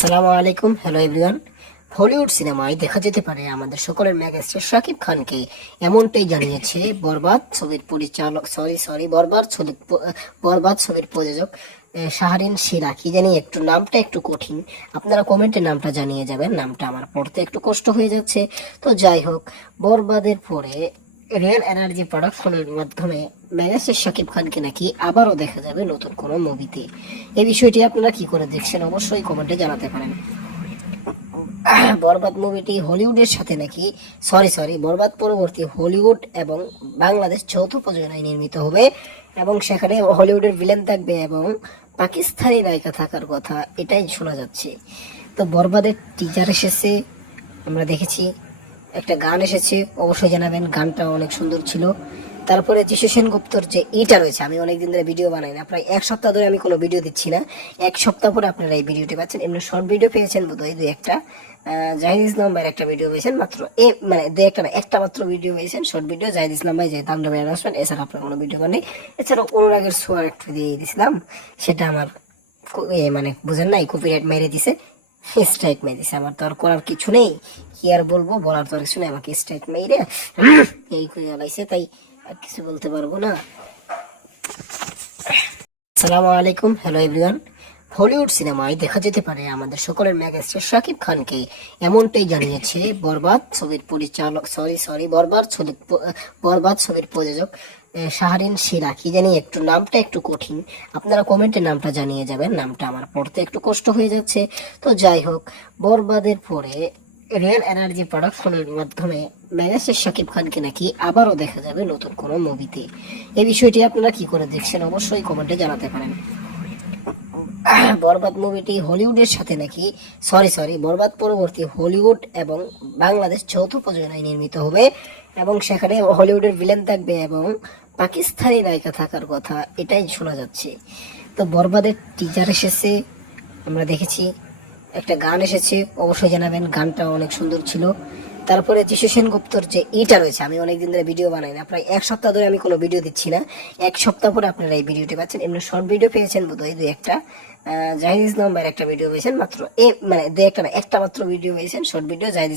সালামু আলাইকুম, hello everyone. Hollywood সিনেমায় দেখা যেতে পারে আমাদের সকলের ম্যাগাস্টার শাকিব খানকে। এমনটাই জানিয়েছে বরবাদ ছবির পরিচালক সরি সরি বরবাদ ছবির প- বরবাদ ছবির প্রযোজক শাহরিন শিরা কি জানি একটু নামটা একটু কঠিন। আপনারা কমেন্টে নামটা জানিয়ে যাবেন। নামটা আমার পড়তে একটু কষ্ট হয়ে যাচ্ছে। তো যাই হোক, বরবাদের পরে রিয়েল এনার্জি প্রোডাকশনের মাধ্যমে মেগাস্টার শাকিব খানকে নাকি আবারও দেখা যাবে নতুন কোনো মুভিতে। এই বিষয়টি আপনারা কি করে দেখছেন অবশ্যই কমেন্টে জানাতে পারেন। বরবাদ মুভিটি হলিউডের সাথে নাকি, সরি সরি, বরবাদ পরবর্তী হলিউড এবং বাংলাদেশ যৌথ প্রযোজনায় নির্মিত হবে এবং সেখানে হলিউডের ভিলেন থাকবে এবং পাকিস্তানি নায়িকা থাকার কথা এটাই শোনা যাচ্ছে। তো বরবাদের টিজার এসেছে, আমরা দেখেছি। একটা গান এসেছে, অবশ্যই জানাবেন, গানটা অনেক সুন্দর ছিল। তারপরে যিশু সেনগুপ্তর যে ইটা রয়েছে, আমি অনেকদিন ধরে ভিডিও বানাই না, প্রায় এক সপ্তাহ ধরে আমি কোনো ভিডিও দিচ্ছি না। এক সপ্তাহ পরে আপনারা এই ভিডিওটি পাচ্ছেন। এমনি শর্ট ভিডিও পেয়েছেন বোধহয় দুই একটা। জাহিদ ইসলাম ভাইয়ের একটা ভিডিও পেয়েছেন, মাত্র এ মানে দুই একটা না, একটা মাত্র ভিডিও পেয়েছেন, শর্ট ভিডিও। জাহিদ ইসলাম ভাই যে তাণ্ডব অ্যানাউন্সমেন্ট এছাড়া আপনার কোনো ভিডিও নেই এছাড়া অনুরাগের সোয়ার একটু দিয়ে দিয়েছিলাম, সেটা আমার মানে বুঝেন নাই কপিরাইট মেরে দিছে। স্ট্রাইক মেয়ে দিছে, আমার তো আর করার কিছু নেই। কি আর বলব, বলার তো আর কিছু নেই, আমাকে স্ট্রাইক মেরে এই করে তাই আর কিছু বলতে পারব না। সালামু আলাইকুম হ্যালো এভরিওয়ান হলিউড সিনেমায় দেখা যেতে পারে আমাদের সকলের ম্যাগাস্টার শাকিব খানকে। এমনটাই জানিয়েছে বরবাদ ছবির পরিচালক সরি সরি বরবাদ ছবির বরবাদ ছবির প্রযোজক শাহরিন শিরা। কি জানি একটু নামটা একটু কঠিন। আপনারা কমেন্টে নামটা জানিয়ে যাবেন। নামটা আমার পড়তে একটু কষ্ট হয়ে যাচ্ছে। তো যাই হোক, বরবাদের পরে রিয়েল এনার্জি প্রোডাকশনের মাধ্যমে মেগাস্টার শাকিব খানকে নাকি আবারও দেখা যাবে নতুন কোনো মুভিতে এই বিষয়টি আপনারা কি করে দেখছেন অবশ্যই কমেন্টে জানাতে পারেন। বরবাদ মুভিটি হলিউডের সাথে নাকি? সরি সরি, বরবাদ পরবর্তী হলিউড এবং বাংলাদেশ যৌথ প্রযোজনায় নির্মিত হবে এবং সেখানে হলিউডের ভিলেন থাকবে এবং পাকিস্তানি নায়িকা থাকার কথা এটাই শোনা যাচ্ছে। তো বরবাদের টিজার এসেছে, আমরা দেখেছি, একটা গান এসেছে, অবশ্যই জানাবেন গানটা অনেক সুন্দর ছিল। তারপরে যিশু সেনগুপ্তর যে ইটা রয়েছে, আমি অনেকদিন ধরে ভিডিও বানাই না, প্রায় এক সপ্তাহ ধরে আমি কোনো ভিডিও দিচ্ছি না। এক সপ্তাহ পরে আপনারা এই ভিডিওটি পাচ্ছেন। এমনি শর্ট ভিডিও পেয়েছেন বোধ হয় দুই একটা। জাহিদ ইসলাম একটা ভিডিও পেয়েছেন, মাত্র এ মানে দুই একটা না, একটা মাত্র ভিডিও পেয়েছেন, শর্ট ভিডিও জাহিদ